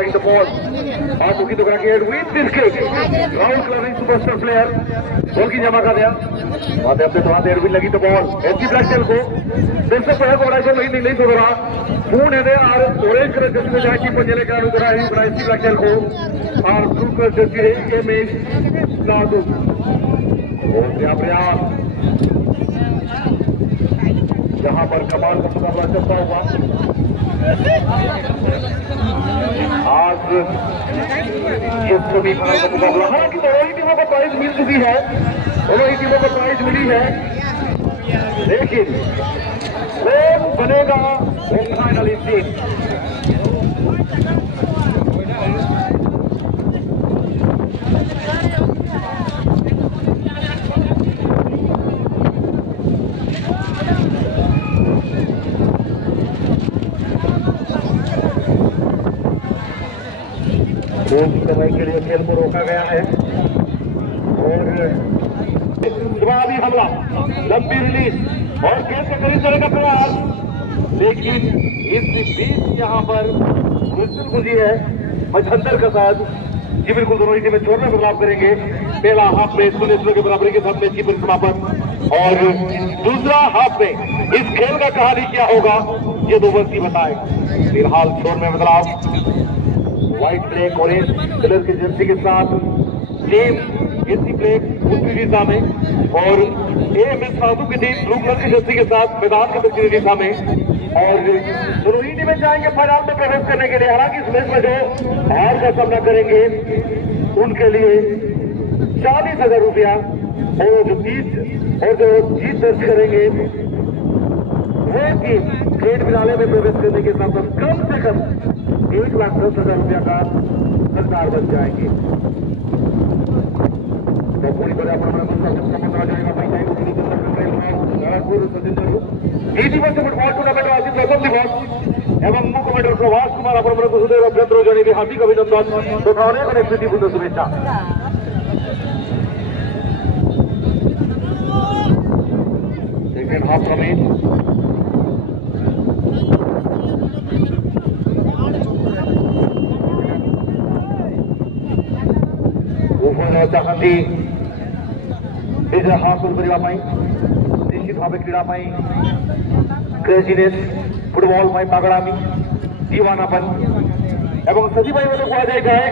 playing the ball. Apuki to crack with this kick. Round clearing superstar player. Ball की जमा कर दिया. आते अपने तो हाथ एडविन लगी तो बॉल. एंटी ब्लैक टेल को. देश से पहले बड़ा जो नहीं तो रहा. पूर्ण है और ऑरेंज कलर जैसे में जाके पंजले का अनुग्रह है ब्राइसी ब्लैक टेल को. और ब्लू कलर जैसे ये मैच लादू. और प्रयास जहां पर कमाल का मुकाबला चलता हुआ आज इस सेमीफाइनल का मुकाबला हालांकि दोनों ही टीमों को प्राइज मिल चुकी है, दोनों ही टीमों को प्राइज मिली है, लेकिन कौन बनेगा वो फाइनलिस्ट टीम. समय के लिए खेल को रोका गया है और जवाबी हमला, लंबी रिलीज और खेल के करीब जाने का प्रयास, लेकिन इस बीच यहाँ पर क्रिस्टल गुजी है मझंदर का साथ जी. बिल्कुल दोनों ही टीमें छोड़ने में बदलाव करेंगे. पहला हाफ में 0-0 के बराबरी के साथ मैच की परिसमापन और दूसरा हाफ में इस खेल का कहानी क्या होगा ये दो वक्त ही बताएगा. फिलहाल छोड़ में बदलाव. व्हाइट ब्लैक ऑरेंज कलर की जर्सी के साथ टीम एसी ब्लैक उत्तरी दिशा में और एएमएस साधु की टीम ब्लू कलर की जर्सी के साथ मैदान के दक्षिणी दिशा में. और दोनों ही टीमें जाएंगे फाइनल में प्रवेश करने के लिए. हालांकि इस मैच में जो हार का सामना करेंगे उनके लिए 40,000 रुपया और जो जीत दर्ज करेंगे वो टीम ग्रेड फिनाले में प्रवेश करने के साथ कम से कम 1,10,000 रुपया का हकदार बन जाएंगे. तो पूरी तरह फुटबॉल टूर्नामेंट आयोजित प्रथम दिवस एवं मुख्य कमेंटर प्रभास कुमार आपण सुदैव अभ्यंतर जन हार्दिक अभिनंदन तथा अनेक प्रीतिपूर्ण शुभेच्छा. सेकेंड हाफ में चाहती विजय हासिल करने निश्चित भाव क्रीड़ा क्रेजीनेस फुटबॉल पागड़ामी दीवानापन एवं सजी भाई कह जाए